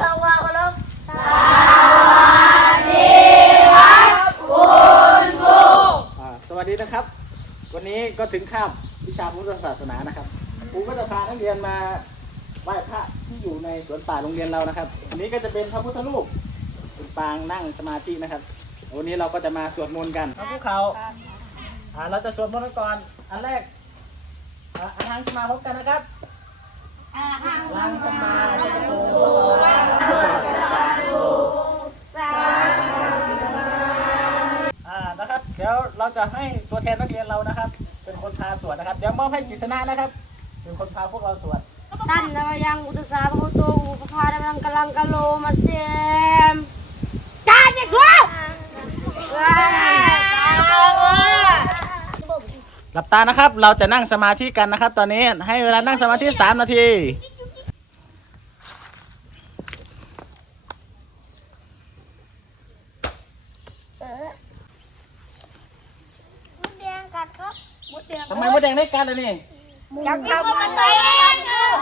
ทำว่ากันแล้วอ่าสวัสดีนะครับ วันนี้ก็ถึงข้ามวิชาพุทธศาสนานะครับครูก็จะพานักเรียนมาไหว้พระที่อยู่ในสวนป่าโรงเรียนเรานะครับ อันนี้ก็จะเป็นพระพุทธรูปเป็นปางนั่งสมาธินะครับ วันนี้เราก็จะมาสวดมนต์กันพระภูเขาอ่าเราจะสวดมนต์กันก่อนอันแรกอ่าอาหารสมาพบกันนะครับลังสมาธิ เดี๋ยวเราจะให้ตัวแทนนักเรียนเรานะครับ เป็นคนพาสวดนะครับ เดี๋ยวมอบให้กฤษณะนะครับ เป็นคนพาพวกเราสวด ตันนวยังอุตสาหะโตอุปภาดำลังกำลังกะโลมาเซมจานเนี่ยครูหลับตานะครับ เราจะนั่งสมาธิกันนะครับ ตอนนี้ให้เวลานั่งสมาธิ 3 นาที มดแดงกัดครับมดแดง ทำไมมดแดงได้กันเลยนี่ จับจับมันไป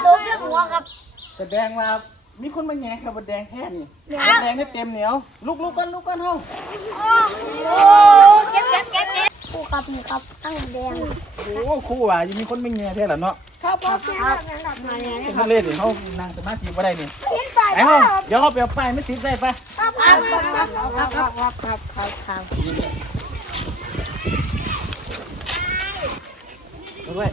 ตัวเพื่อหัวครับ แสดงว่ามีคนมาแย่ครับมดแดงแค่นี่มดแดงได้เต็มเหนียว ลุกลุกกันลุกกันห้องโอ้เก็บเก็บเก็บเก็บครูครับนี่ครับตั้งแดง โอ้คู่ว่ะยังมีคนไม่แย่แท้เหรอเนาะครับครับครับมาเนี่ยเป็นคนเล่นดิเขานั่งสมาธิบ่ได้นี่ไอ้ห้องเดี๋ยวเขาไปเอาป้ายไม่ติดได้ปะครับครับครับครับครับครับ ด้วย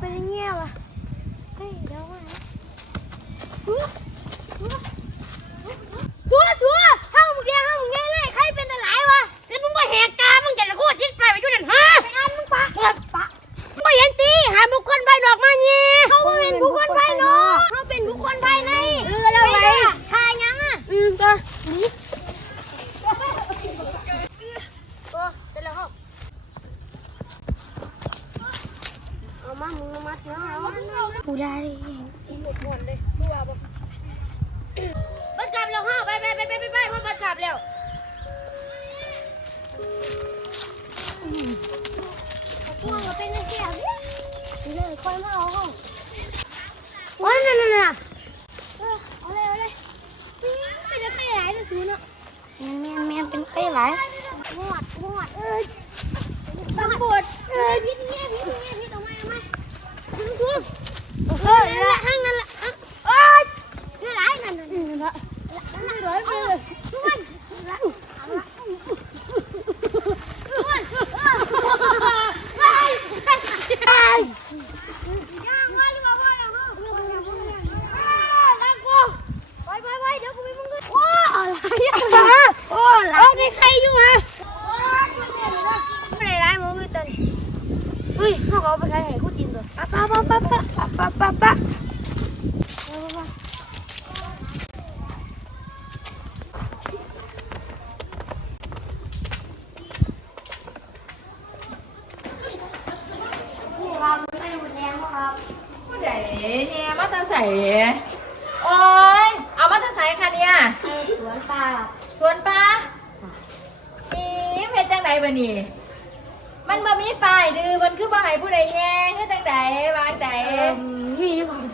เป็นเงี้ยวะเฮ้ยเดี๋ยวมา มามึงเอามัดเนาะเอากูได้เลยหมดหมดเลยกูว่าบ่บัดกลับแล้วฮะไปไปไปไปไปไปมาบัดกลับแล้วกูว่าเป็นนักแก่ดิเลยคอยมาเอาห้องว้านั่นน่ะน่ะเอาเลยเอาเลยเป็นนักแก่หลายนะสูเนาะแมนแมนแมนเป็นไข้หลายหมดหมดเออตำรวจเออพิษเนี่ยพิษเนี่ยพิษเอาไหมเอาไหม เออนั่นแหละห้างนั่นแหละห้างโอ๊ยนี่ไรนั่นนั่นนั่นละนั่นเลยเลยชวนละชวนไปไปย่างว่าหรือเปล่าพ่อเราลังกูไปไปไปเดี๋ยวกูไปมึงด้วยโอ้อะไรอะโอ้หลังนี่ใครอยู่ฮะไม่ได้ร้ายมึงเลยตอน เฮ้ยเขาเอาไปใช้ให้กูจินเลยป้าป้าป้าป้าป้าป้าป้าป้านี่ครับไม่หมดแดงครับผู้ใหญ่เนี่ยมาตาใส่โอ้ยเอามาตาใส่ค่ะเนี่ยสวนปลาสวนปลามีเพชรจังไดบ่นี่ มันบ่มีป้ายดื้อมันคือบ่ให้ผู้ใดแย่คือจังไดวางไดเอ่อมีครับ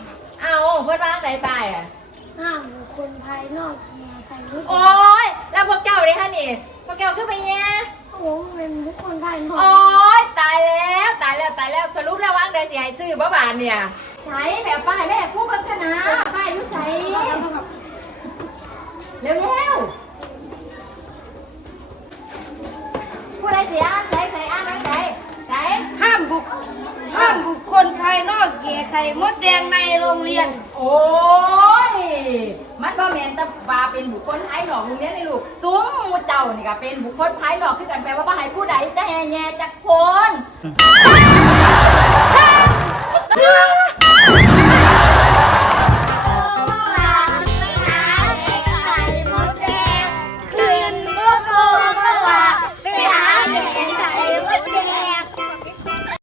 เอาเพิ่นวางไดป้ายอะ ห้ามบุคคลภายนอกมาใส่ลูกโอ้ยแล้วพวกเจ้าเด้ฮะนี่พวกเจ้าคือไปแย่ผมเป็นบุคคลภายนอกโอ้ยตายแล้วตายแล้วตายแล้วสรุปแล้ววางไดสิให้ซื้อบ่บาทเนี่ยใส่แบบป้ายแม่ผู้เบิ่งคณะป้ายอยู่ใส่ มดแดงในโรงเรียน โอ้ย มันบ่แม่นต่ปาเป็นบุคคลภายนอกโรงเรียนนี่ลูกซุ้มมู่เจ้านี่ก็เป็นบุคคลภายนอกคือกันแปลว่าบ่ให้ผู้ใดจะแห่แย่จักคน